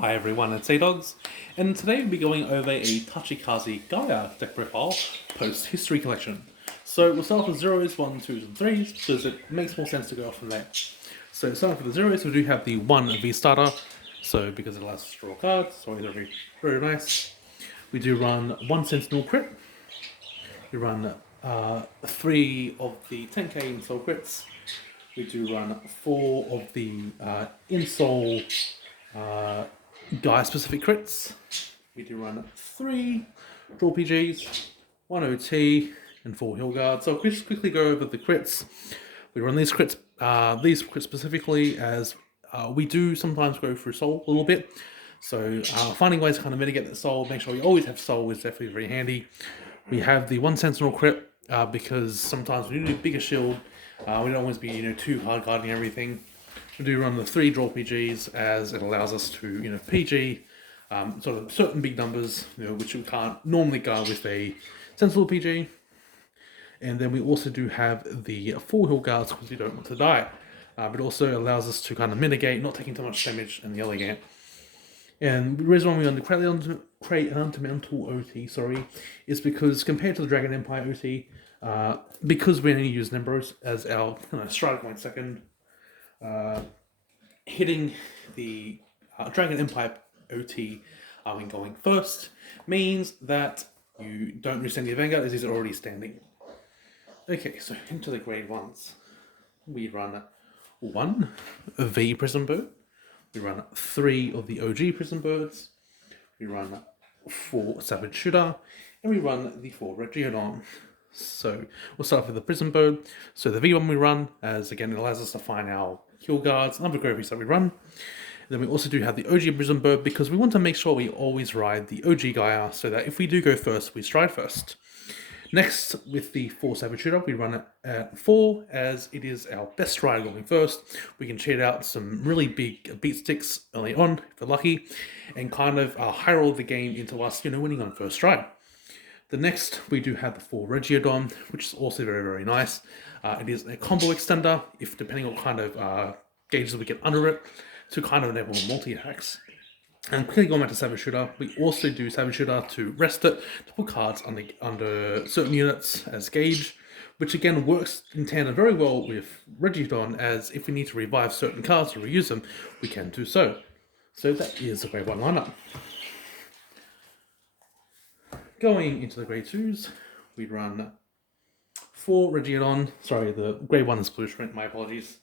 Hi everyone, it's A-Dogs, and today we'll be going over a Tachikaze Gaia deck profile post-history collection. So we'll start off with zeros, 1s, 2s, and 3s, because it makes more sense to go off from there. So starting off with the zeros, we do have the 1 V-Starter, so because it allows us to draw cards, so it's very, very nice. We do run 1 Sentinel Crit, we run 3 of the 10k Insole crits, we do run 4 of the Insole Gaia specific crits. We do run 3 draw PGs, 1 OT, and 4 heal guards. So I'll just quickly go over the crits. We run these crits specifically as we do sometimes go through soul a little bit. So finding ways to kind of mitigate the soul, make sure we always have soul is definitely very handy. We have the 1 Sentinel crit because sometimes we do bigger shield. We don't always be too hard guarding everything. We do run the 3 draw PGs as it allows us to PG sort of certain big numbers which we can't normally guard with a Sentinel PG. And then we also do have the 4 heal guards because we don't want to die. But it also allows us to kind of mitigate not taking too much damage in the elegant. And the reason why we create an Elemental OT, is because compared to the Dragon Empire OT, because we only use Nembros as our strike point second, hitting the Dragon Empire OT when going first means that you don't resend the Vanguard as he's already standing. Okay, so into the grade ones. We run 1 V Prison Bird. We run 3 of the OG Prison Birds. We run 4 Savage Shooter. And we run the 4 Regiodon. So we'll start with the Prison Bird. So the V1 we run, as again it allows us to find our kill guards and other gravities that we run. Then we also do have the OG Prison Bird because we want to make sure we always ride the OG Gaia so that if we do go first, we stride first. Next, with the 4 Savage Shooter, we run it at 4 as it is our best stride going first. We can cheat out some really big beat sticks early on if we're lucky and kind of high roll the game into us, winning on first stride. The next, we do have the 4 Regiodon, which is also very, very nice. It is a combo extender, if depending on what kind of gauges we get under it, to kind of enable multi-attacks. And quickly going back to Savage Shooter, we also do Savage Shooter to rest it, to put cards under certain units as gauge, which again works in tandem very well with Regiodon, as if we need to revive certain cards or reuse them, we can do so. So that is the grade 1 lineup. Going into the grade 2s, we run 4 Regiodon, the grade 1 is Blueprint, my apologies.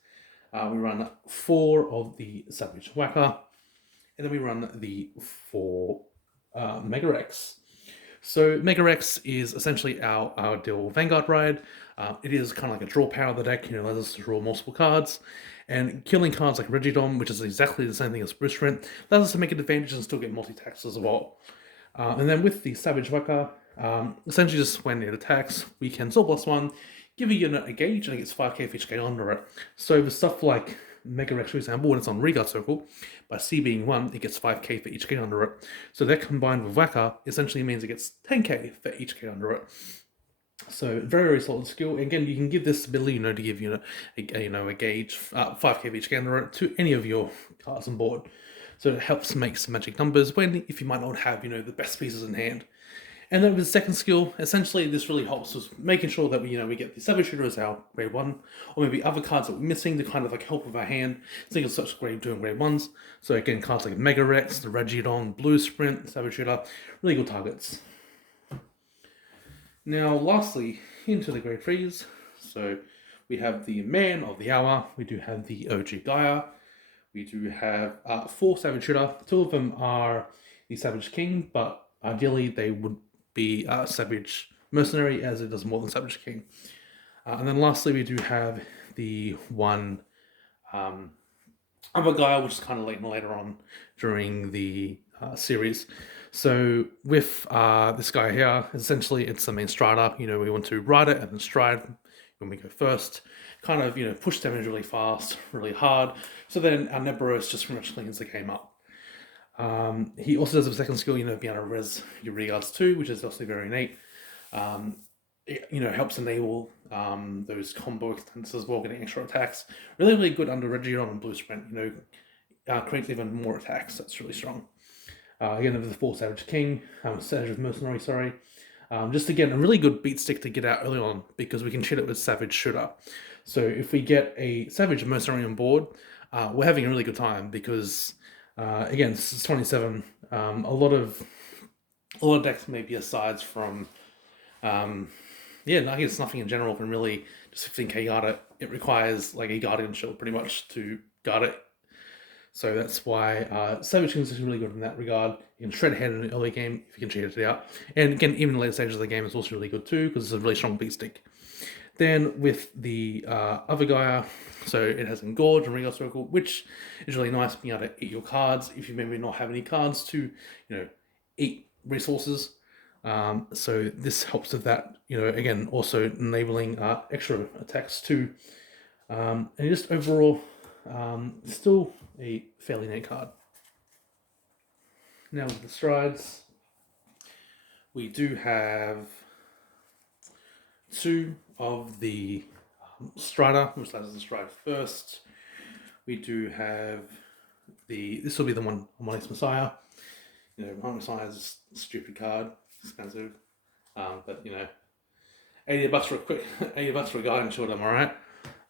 We run 4 of the Savage Whacker, and then we run the 4 Mega Rex. So Mega Rex is essentially our ideal Vanguard ride. It is kind of like a draw power of the deck, allows us to draw multiple cards. And killing cards like Regidom, which is exactly the same thing as Blueprint, allows us to make an advantage and still get multi-attacks as well. And then with the Savage Whacker, essentially just when it attacks, we can Soul Blast 1, give a unit a gauge, and it gets 5k for each gauge under it. So the stuff like Mega Rex, for example, when it's on Regard Circle, by C being 1, it gets 5k for each gauge under it. So that combined with Whacker essentially means it gets 10k for each gauge under it. So very, very solid skill. Again, you can give this ability, to give a gauge 5k for each gauge under it to any of your cards on board. So it helps make some magic numbers if you might not have the best pieces in hand. And then with the second skill, essentially this really helps us making sure that we get the Savage Shooter as our grade 1, or maybe other cards that we're missing to kind of help with our hand, so it's such grade 2 and grade 1s. So again, cards like Mega Rex, the Regiodon, Blueprint, Savage Shooter, really good targets. Now lastly, into the grade 3s. So we have the Man of the Hour, we do have the OG Gaia, we do have 4 Savage Shooter. 2 of them are the Savage King, but ideally they would be Savage Mercenary, as it does more than Savage King. And then lastly, we do have the 1 other guy, which is kind of later on during the series. So with this guy here, essentially it's the main strider. We want to ride it and then stride when we go first. Kind of, push damage really fast, really hard. So then our Nebros just pretty much cleans the game up. He also does a second skill, be able to res your regards too, which is also very neat. It helps enable those combo extenders as well, getting extra attacks. Really, really good under Regiodon and Blueprint. creates even more attacks. That's really strong. Again, with the 4 Savage King, Savage of Mercenary, sorry. Just again, a really good beat stick to get out early on because we can cheat it with Savage Shooter. So if we get a Savage Mercenary on board, we're having a really good time because, again, this is 27. A lot of decks, maybe asides from, yeah, I guess nothing in general can really just 15k guard it. It requires like a Guardian Shield pretty much to guard it. So that's why Savage King is really good in that regard. You can shred ahead in the early game if you can cheat it out. And again, even in the later stages of the game is also really good too because it's a really strong beat stick. Then with the other Gaia, so it has Engorge and Regal Circle, which is really nice being able to eat your cards if you maybe not have any cards to, eat resources. So this helps with that, again, also enabling extra attacks too. And just overall, still a fairly neat card. Now with the strides, we do have 2 of the Strider, which allows us to stride first. We do have this will be the one on Onyx Messiah. Onyx Messiah is a stupid card, expensive, but 80 bucks for a quick, 80 bucks for a Guardian Shield, am I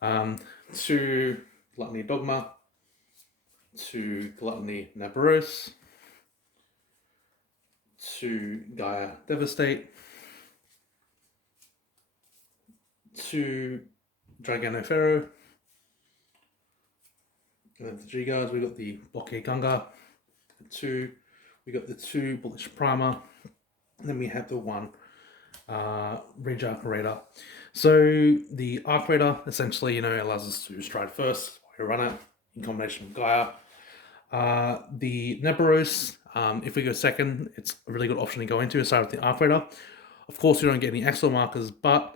right? 2 Gluttony Dogma, 2 Gluttony Naboros, 2 Gaia Devastate, 2 Dragano Pharaoh, and then the G guards, we got the Blockade Gunga, 2, we got the 2 Bullish Primer, and then we have the 1 Rage Arc Raider. So the Arc Raider essentially, allows us to stride first while we run it in combination with Gaia. The Naboros, if we go second, it's a really good option to go into aside with the Arc Raider. Of course, we don't get any Axel markers, but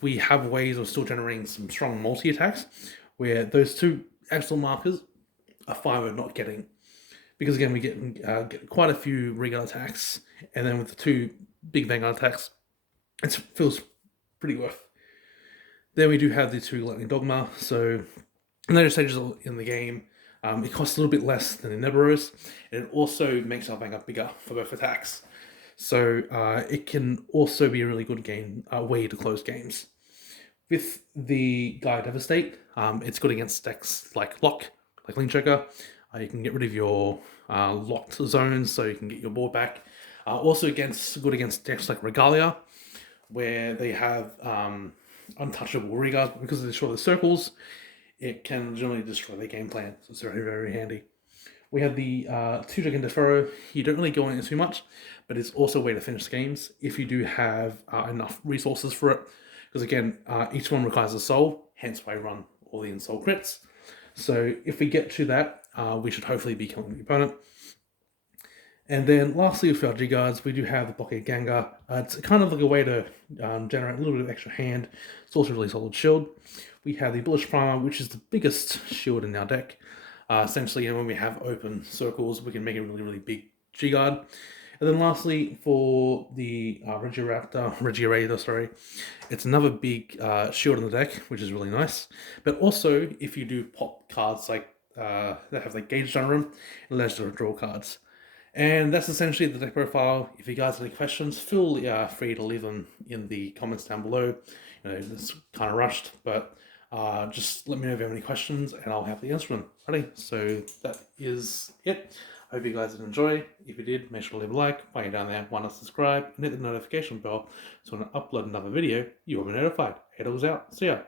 we have ways of still generating some strong multi-attacks where those 2 Axel markers are fine with not getting. Because again, we get quite a few regular attacks, and then with the 2 big Vanguard attacks, it feels pretty worth. Then we do have the 2 Lightning Dogma, so in later stages in the game, it costs a little bit less than the Naboros, and it also makes our Vanguard bigger for both attacks. So it can also be a really good way to close games. With the Gaia Devastate, it's good against decks like Lock, like Link Checker. You can get rid of your locked zones so you can get your board back. Also good against decks like Regalia, where they have untouchable regards, but because they destroy the circles, it can generally destroy their game plan. So it's very, very handy. We have the 2 Dragon Deferro. You don't really go into too much, but it's also a way to finish games if you do have enough resources for it. Because again, each one requires a soul, hence why I run all the in-soul crits. So if we get to that, we should hopefully be killing the opponent. And then lastly, with our G-Guards, we do have the Blockade Ganga. It's kind of like a way to generate a little bit of extra hand. It's also a really solid shield. We have the Bullish Primer, which is the biggest shield in our deck. Essentially, when we have open circles, we can make a really, really big G-Guard. And then lastly, for the Regierator, it's another big shield in the deck, which is really nice. But also, if you do pop cards like that have like Gauge Room, it allows you to draw cards. And that's essentially the deck profile. If you guys have any questions, feel free to leave them in the comments down below. It's kind of rushed, but just let me know if you have any questions and I'll happily answer them. Alrighty, so that is it. I hope you guys did enjoy. If you did, make sure to leave a like, while you're down there, why not subscribe, and hit the notification bell so when I upload another video, you will be notified. Head out. See ya.